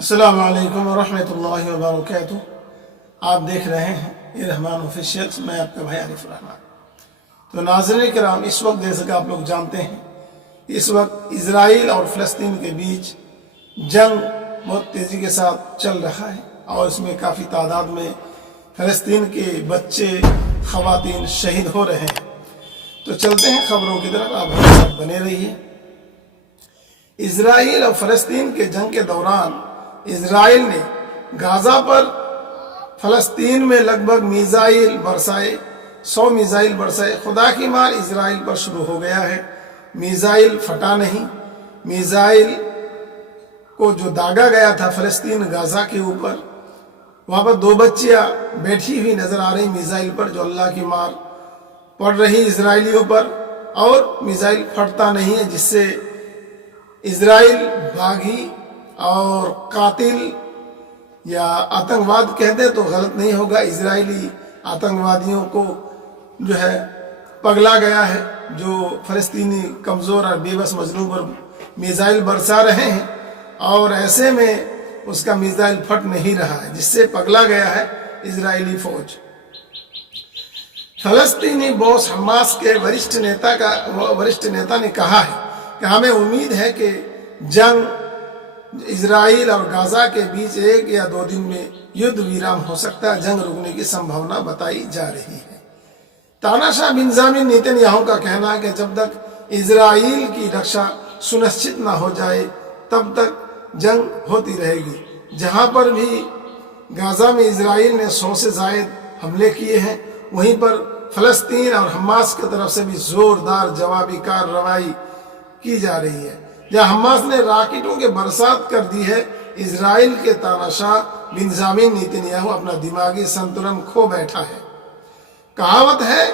अस्सलाम वालेकुम वरहमतुल्लाहि वबरकातुह। आप देख रहे हैं ये रहमान ऑफिशियल्स, मैं आपका भाई आरिफ रहमान। तो नाज़रीन किराम, इस वक्त जैसे कि आप लोग जानते हैं, इस वक्त इजराइल और फ़लस्तीन के बीच जंग बहुत तेज़ी के साथ चल रहा है और इसमें काफ़ी तादाद में फ़लस्तीन के बच्चे ख़वातीन शहीद हो रहे हैं। तो चलते हैं खबरों की तरफ, आप हमारे साथ बने रहिए। इजराइल और फ़लस्तीन के जंग के दौरान इजराइल ने गाज़ा पर फ़लस्तीन में लगभग मिसाइल बरसाए, 100 मिसाइल बरसाए। खुदा की मार इजराइल पर शुरू हो गया है। मिसाइल फटा नहीं, मिसाइल को जो दागा गया था फ़लस्तीन गाज़ा के ऊपर, वहाँ पर 2 बच्चियाँ बैठी हुई नज़र आ रही मिसाइल पर, जो अल्लाह की मार पड़ रही इजराइलियों पर, और मिसाइल फटता नहीं है, जिससे इजराइल बागी और कातिल या आतंकवाद कहते तो गलत नहीं होगा, इजरायली आतंकवादियों को जो है पगला गया है, जो फ़लस्तीनी कमज़ोर और बेबस मजलूम पर मिसाइल बरसा रहे हैं, और ऐसे में उसका मिसाइल फट नहीं रहा है, जिससे पगला गया है इजरायली फौज। फ़लस्तीनी बॉस हमास के वरिष्ठ नेता ने कहा है कि हमें उम्मीद है कि जंग इजराइल और गाज़ा के बीच 1 या 2 दिन में युद्ध विराम हो सकता है। जंग रुकने की संभावना बताई जा रही है। तानाशाह बेंजामिन नेतन्याहू का कहना है कि जब तक इजराइल की रक्षा सुनिश्चित न हो जाए तब तक जंग होती रहेगी। जहां पर भी गाज़ा में इजराइल ने 100 से ज़ायद हमले किए हैं, वहीं पर फ़लस्तीन और हमास की तरफ से भी जोरदार जवाबी कार्रवाई की जा रही है। जहाँ हमास ने राकेटों के बरसात कर दी है, इजराइल के तानाशाह बेंजामिन नेतन्याहू अपना दिमागी संतुलन खो बैठा है। कहावत है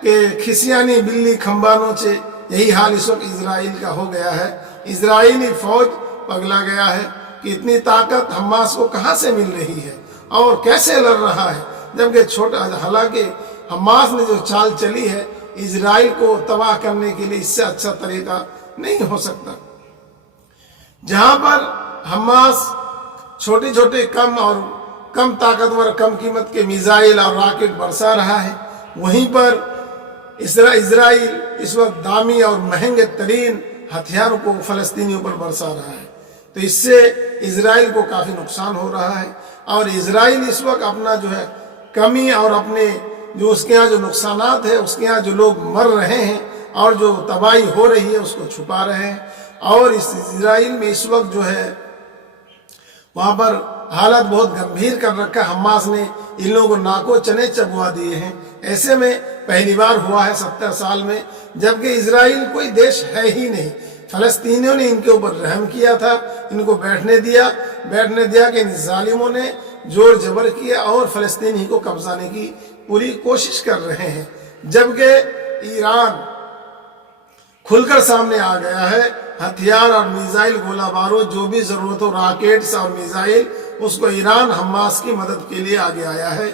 कि खिसियानी बिल्ली खंबा नोचे, यही हाल इस वक्त इजराइल का हो गया है। इजराइली फौज पगला गया है कि इतनी ताकत हमास को कहाँ से मिल रही है और कैसे लड़ रहा है, जबकि छोटा, हालांकि हमास ने जो चाल चली है इजराइल को तबाह करने के लिए, इससे अच्छा तरीका नहीं हो सकता। जहां पर हमास छोटे छोटे कम ताकतवर, कम कीमत के मिसाइल और रॉकेट बरसा रहा है, वहीं पर इजराइल इस वक्त दामी और महंगे तरीन हथियारों को फ़लस्तीनियों पर बरसा रहा है। तो इससे इजराइल को काफ़ी नुकसान हो रहा है, और इजराइल इस वक्त अपना जो है कमी और अपने जो उसके यहाँ जो नुकसानात है, उसके यहाँ जो लोग मर रहे हैं और जो तबाही हो रही है, उसको छुपा रहे हैं। और इस इजराइल में इस वक्त जो है वहाँ पर हालत बहुत गंभीर कर रखा। हमास ने इन लोगों को नाको चने चबवा दिए हैं। ऐसे में पहली बार हुआ है 70 साल में, जबकि इजराइल कोई देश है ही नहीं। फ़लस्तीनियों ने इनके ऊपर रहम किया था, इनको बैठने दिया कि इन जालिमों ने जोर जबर किया और फ़लस्तीनी को कब्जाने की पूरी कोशिश कर रहे हैं। जबकि ईरान खुलकर सामने आ गया है, हथियार और मिसाइल, गोला बारूद, जो भी जरूरत हो, रॉकेट्स और मिसाइल, उसको ईरान हमास की मदद के लिए आगे आया है।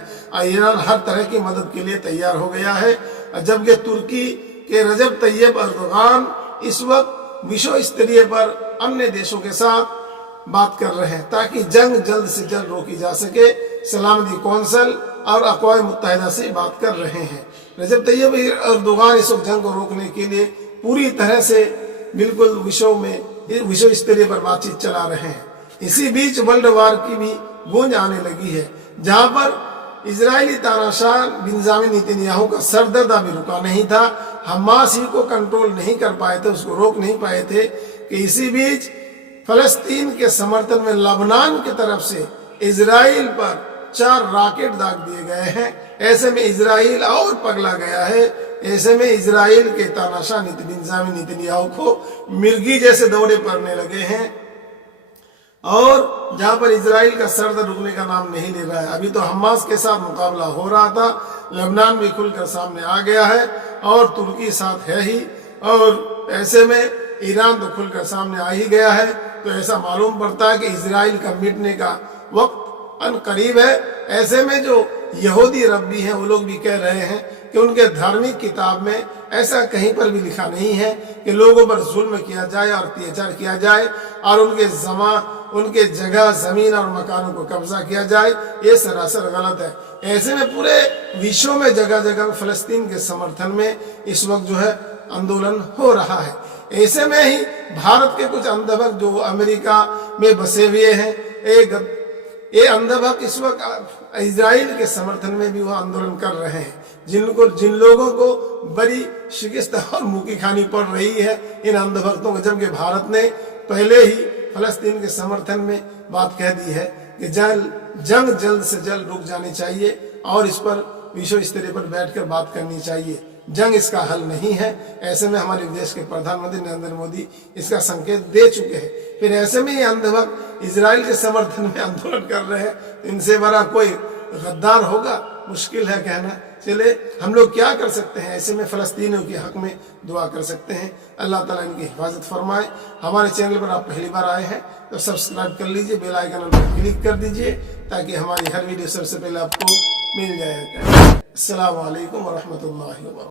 ईरान हर तरह की मदद के लिए तैयार हो गया है। जबकि तुर्की के रजब तैयब अर्दोगान इस वक्त विश्व स्तरीय पर अन्य देशों के साथ बात कर रहे हैं ताकि जंग जल्द से जल्द रोकी जा सके। सलामती कौंसिल और अक़वाम मुत्तहिदा से बात कर रहे हैं। रजब तैयब अर्दोगान इस वक्त जंग को रोकने के लिए पूरी तरह से बिल्कुल विश्व स्तरीय पर बातचीत चला रहे हैं। इसी बीच वर्ल्ड वार की भी गूंज आने लगी है, जहां पर इजरायली तानाशाह बेंजामिन नेतन्याहू का सरदर्द अभी रुका नहीं था। हमास ही को कंट्रोल नहीं कर पाए थे, उसको रोक नहीं पाए थे कि इसी बीच फ़लस्तीन के समर्थन में लबनान की तरफ से इजराइल पर 4 रॉकेट दाग दिए गए हैं। ऐसे में इजराइल और पगला गया है। ऐसे में इजराइल के तानाशाह बेंजामिन नेतन्याहू को मिर्गी जैसे दौड़े पड़ने लगे हैं, और जहां पर इजराइल का सरदर्द रुकने का नाम नहीं ले रहा है। अभी तो हमास के साथ मुकाबला हो रहा था, लबनान भी खुलकर सामने आ गया है और तुर्की साथ है ही, और ऐसे में ईरान तो खुलकर सामने आ ही गया है। तो ऐसा मालूम पड़ता है कि इजराइल का मिटने का वक्त अनकरीब है। ऐसे में जो यहूदी रब्बी हैं, वो लोग भी कह रहे हैं कि उनके धार्मिक किताब में ऐसा कहीं पर भी लिखा नहीं है कि लोगों पर जुल्म किया जाए और अत्याचार किया जाए और उनके उनके जगह, जमीन और मकानों को कब्जा किया जाए, ये सरासर गलत है। ऐसे में पूरे विश्व में जगह जगह फलस्तीन के समर्थन में इस वक्त जो है आंदोलन हो रहा है। ऐसे में ही भारत के कुछ अंधभक्त जो अमेरिका में बसे हुए हैं, ये अंधभक्त इस वक्त इजराइल के समर्थन में भी वो आंदोलन कर रहे हैं, जिन लोगों को बड़ी शिकस्त और मुकी खानी पड़ रही है इन अंधभक्तों को, जबकि भारत ने पहले ही फलस्तीन के समर्थन में बात कह दी है कि जंग जल्द से जल्द रुक जानी चाहिए और इस पर विश्व स्तरीय पर बैठकर बात करनी चाहिए। जंग इसका हल नहीं है। ऐसे में हमारे देश के प्रधानमंत्री नरेंद्र मोदी इसका संकेत दे चुके हैं। फिर ऐसे में ये अंधभक्त इजराइल के समर्थन में आंदोलन कर रहे हैं, इनसे बड़ा कोई गद्दार होगा? मुश्किल है कहना। चले हम लोग क्या कर सकते हैं? ऐसे में फलस्तीनियों के हक में दुआ कर सकते हैं। अल्लाह ताला इनकी हिफाजत फरमाए। हमारे चैनल पर आप पहली बार आए हैं तो सब्सक्राइब कर लीजिए, बेल आइकन पर क्लिक कर दीजिए ताकि हमारी हर वीडियो सबसे पहले आपको मिल जाएगा। अस्सलाम वालेकुम व रहमतुल्लाहि व बरकातहू।